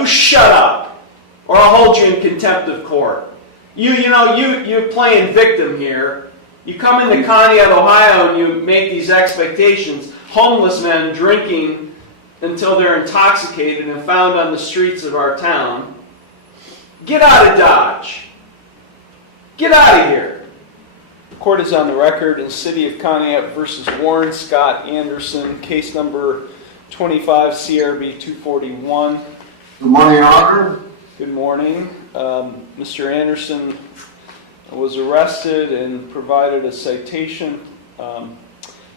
you shut up, or I'll hold you in contempt of court. You're playing victim here. You come into Coneyut, Ohio, and you make these expectations. Homeless men drinking until they're intoxicated and found on the streets of our town. Get out of Dodge. Get out of here. The court is on the record in City of Coneyut versus Warren Scott Anderson, case number 25 CRB 241. Good morning, Your Honor. Good morning. Mr. Anderson was arrested and provided a citation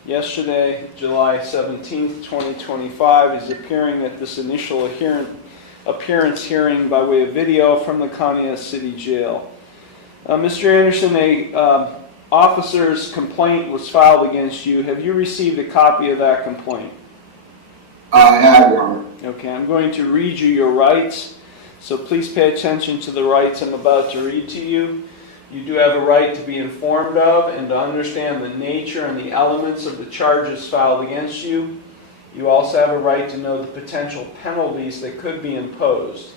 yesterday, July 17th, 2025. He's appearing at this initial appearance hearing by way of video from the Coneyut City Jail. Mr. Anderson, a officer's complaint was filed against you. Have you received a copy of that complaint? I have, Your Honor. Okay, I'm going to read you your rights, so please pay attention to the rights I'm about to read to you. You do have a right to be informed of and to understand the nature and the elements of the charges filed against you. You also have a right to know the potential penalties that could be imposed.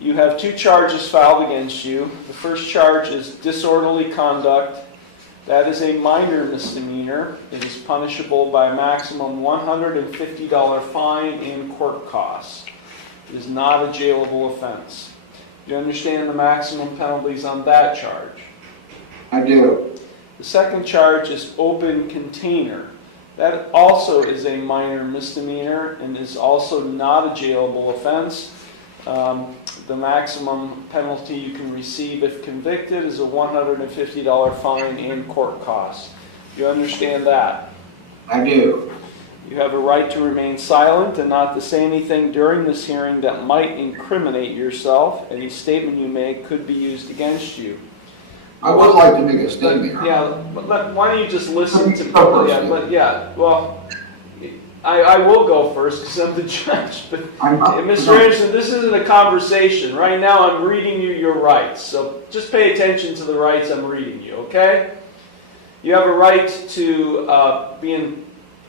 You have two charges filed against you. The first charge is disorderly conduct. That is a minor misdemeanor. It is punishable by a maximum $150 fine and court costs. It is not a jailable offense. Do you understand the maximum penalties on that charge? I do. The second charge is open container. That also is a minor misdemeanor and is also not a jailable offense. The maximum penalty you can receive if convicted is a $150 fine and court costs. Do you understand that? I do. You have a right to remain silent and not to say anything during this hearing that might incriminate yourself. Any statement you make could be used against you. I would like to make a statement. Yeah, but why don't you just listen to me? I will go first because I'm the judge. But Mr. Anderson, this isn't a conversation. Right now I'm reading you your rights. So just pay attention to the rights I'm reading you, okay? You have a right to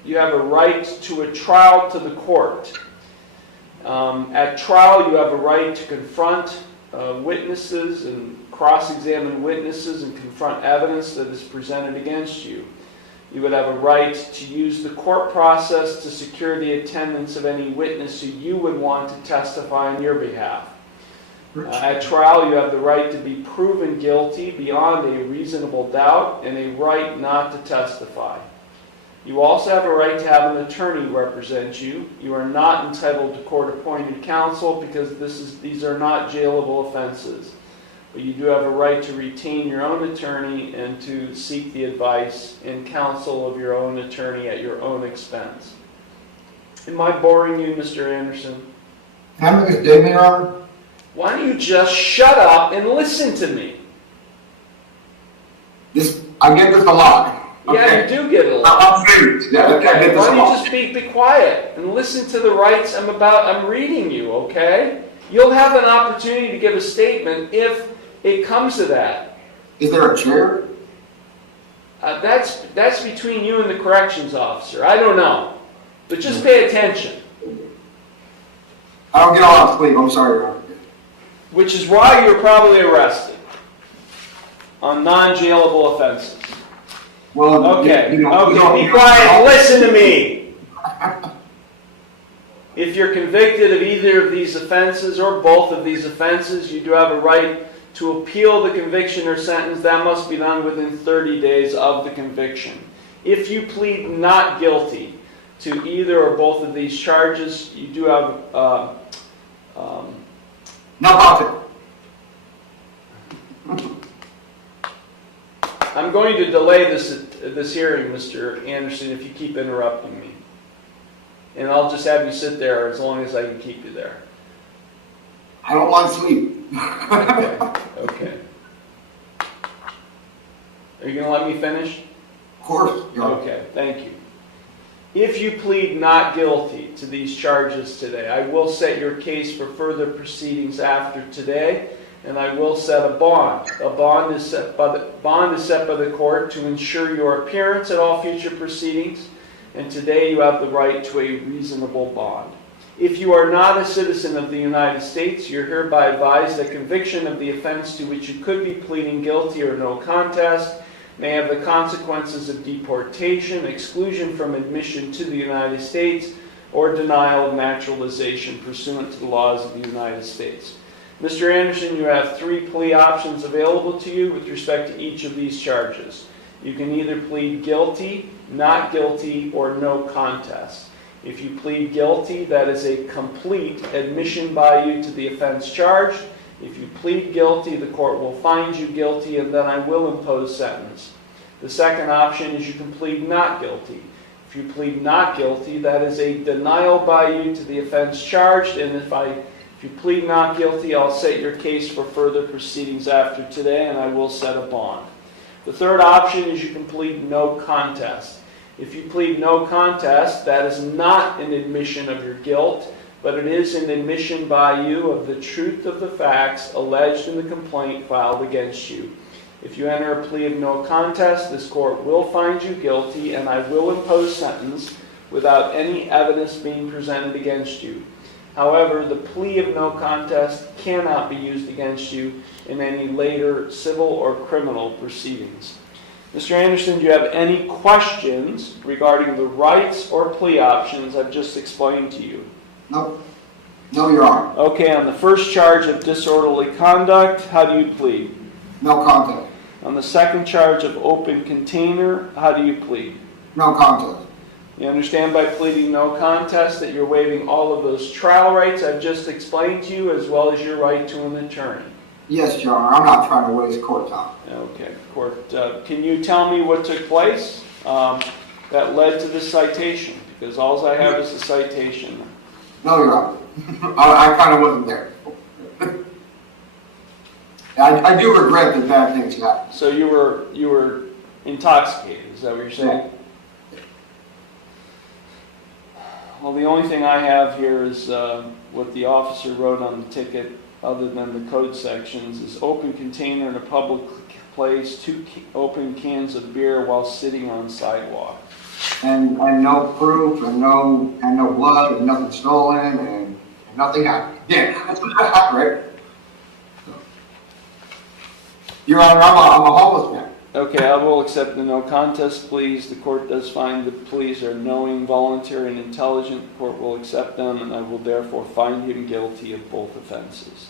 you have a right to a trial to the court. At trial, you have a right to confront witnesses and cross-examine witnesses and confront evidence that is presented against you. You would have a right to use the court process to secure the attendance of any witness who you would want to testify on your behalf. At trial, you have the right to be proven guilty beyond a reasonable doubt and a right not to testify. You also have a right to have an attorney represent you. You are not entitled to court-appointed counsel because these are not jailable offenses. But you do have a right to retain your own attorney and to seek the advice and counsel of your own attorney at your own expense. Am I boring you, Mr. Anderson? Can I make a statement, Your Honor? Why don't you just shut up and listen to me? I get this a lot. Okay. Yeah, you do get it a lot. I'm serious. Yeah, okay. I get this Why a don't you lot. just be quiet and listen to the rights I'm reading you, okay? You'll have an opportunity to give a statement if it comes to that. Is there a chair? That's between you and the corrections officer. I don't know. But just pay attention. I don't get a lot of sleep. I'm sorry, Your Honor. Which is why you're probably arrested on non-jailable offenses. Well, Okay, be you quiet and listen to me. If you're convicted of either of these offenses or both of these offenses, you do have a right to appeal the conviction or sentence. That must be done within 30 days of the conviction. If you plead not guilty to either or both of these charges, you do have not I'm going to delay this hearing, Mr. Anderson, if you keep interrupting me. And I'll just have you sit there as long as I can keep you there. I don't want sleep. Okay. Are you going to let me finish? Of course, Your Honor. Okay, thank you. If you plead not guilty to these charges today, I will set your case for further proceedings after today, and I will set a bond. A bond is set by the court to ensure your appearance at all future proceedings, and today you have the right to a reasonable bond. If you are not a citizen of the United States, you're hereby advised that conviction of the offense to which you could be pleading guilty or no contest may have the consequences of deportation, exclusion from admission to the United States, or denial of naturalization pursuant to the laws of the United States. Mr. Anderson, you have 3 plea options available to you with respect to each of these charges. You can either plead guilty, not guilty, or no contest. If you plead guilty, that is a complete admission by you to the offense charged. If you plead guilty, the court will find you guilty and then I will impose sentence. The second option is you can plead not guilty. If you plead not guilty, that is a denial by you to the offense charged, and if you plead not guilty, I'll set your case for further proceedings after today and I will set a bond. The third option is you can plead no contest. If you plead no contest, that is not an admission of your guilt, but it is an admission by you of the truth of the facts alleged in the complaint filed against you. If you enter a plea of no contest, this court will find you guilty and I will impose sentence without any evidence being presented against you. However, the plea of no contest cannot be used against you in any later civil or criminal proceedings. Mr. Anderson, do you have any questions regarding the rights or plea options I've just explained to you? No. No, Your Honor. Okay, on the first charge of disorderly conduct, how do you plead? No contest. On the second charge of open container, how do you plead? No contest. You understand by pleading no contest that you're waiving all of those trial rights I've just explained to you, as well as your right to an attorney? Yes, Your Honor. I'm not trying to waste court time. Okay, court. Can you tell me what took place that led to this citation? Because all I have is the citation. No, Your Honor. I kind of wasn't there. I do regret that bad things happened. So you were intoxicated, is that what you're saying? Yeah. Well, the only thing I have here is what the officer wrote on the ticket, other than the code sections, is open container in a public place, 2 open cans of beer while sitting on sidewalk. And no proof, and no blood, and nothing stolen, and nothing happened. Yeah, that's what happened, right? Your Honor, I'm a homeless man. Okay, I will accept the no contest pleas. The court does find the pleas are knowing, voluntary, and intelligent. The court will accept them, and I will therefore find him guilty of both offenses.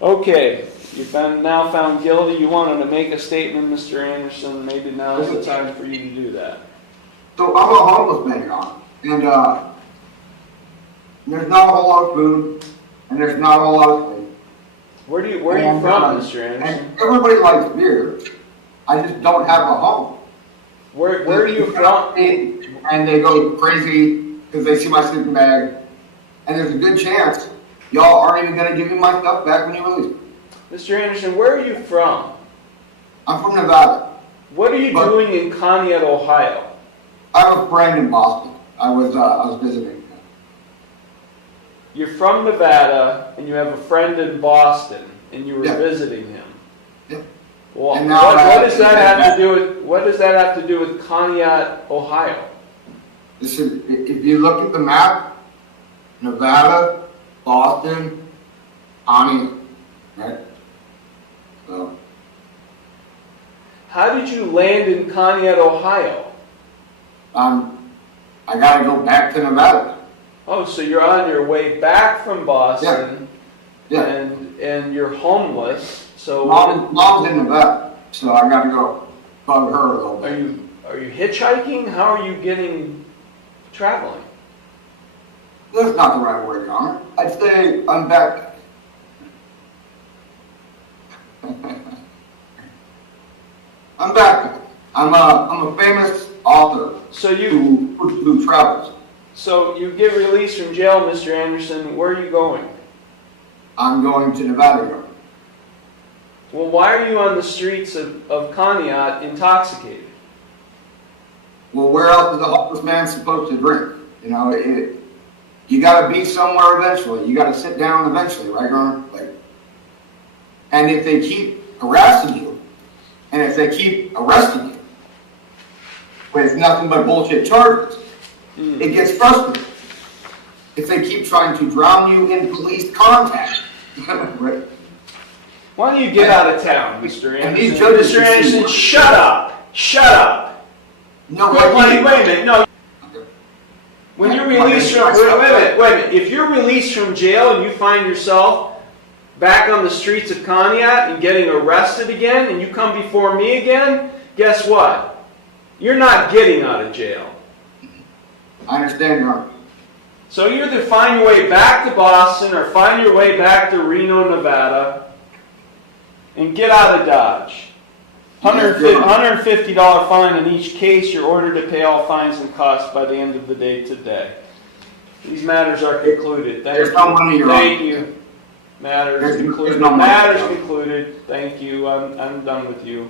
Okay, you've been now found guilty. You wanted to make a statement, Mr. Anderson. Maybe now is the time for you to do that. So I'm a homeless man, Your Honor, and there's not a whole lot of food, and there's not a whole lot of sleep. Where are you from, Mr. Anderson? And everybody likes beer. I just don't have a home. Where are you from? And they go crazy because they see my sleeping bag, and there's a good chance y'all aren't even going to give me my stuff back when you release me. Mr. Anderson, where are you from? I'm from Nevada. What are you doing in Coneyut, Ohio? I have a friend in Boston. I was visiting. You're from Nevada, and you have a friend in Boston, and you were visiting him. Yeah. Well, what does that have to do with? What does that have to do with Coneyut, Ohio? Listen, if you look at the map, Nevada, Boston, Coneyut, right? So. How did you land in Coneyut, Ohio? I got to go back to Nevada. Oh, so you're on your way back from Boston, Yeah. and you're homeless. So Mom's in Nevada, so I got to go bug her a little bit. Are you hitchhiking? How are you traveling? That's not the right word, Your Honor. I'd say I'm back. I'm back. I'm a famous author who travels. So you get released from jail, Mr. Anderson. Where are you going? I'm going to Nevada, Your Honor. Well, why are you on the streets of Coneyut intoxicated? Well, where else is a homeless man supposed to drink? You know, you got to be somewhere eventually. You got to sit down eventually, right, Your Honor? And if they keep harassing you, and if they keep arresting you with nothing but bullshit charges, it gets frustrating. if they keep trying to drown you in police contact. Right? Why don't you get out of town, Mr. And Anderson? these judges Mr. Anderson, shut up! Shut up! No, Wait a minute, no. Okay. When you're released from, wait a minute. If you're released from jail and you find yourself back on the streets of Coneyut and getting arrested again, and you come before me again, guess what? You're not getting out of jail. I understand, Your Honor. So you either find your way back to Boston or find your way back to Reno, Nevada, and get out of Dodge. $150 fine in each case. You're ordered to pay all fines and costs by the end of the day today. These matters are concluded. There's no money, Your Honor. Thank you. Matters concluded. no money. Matters concluded. Thank you. I'm done with you.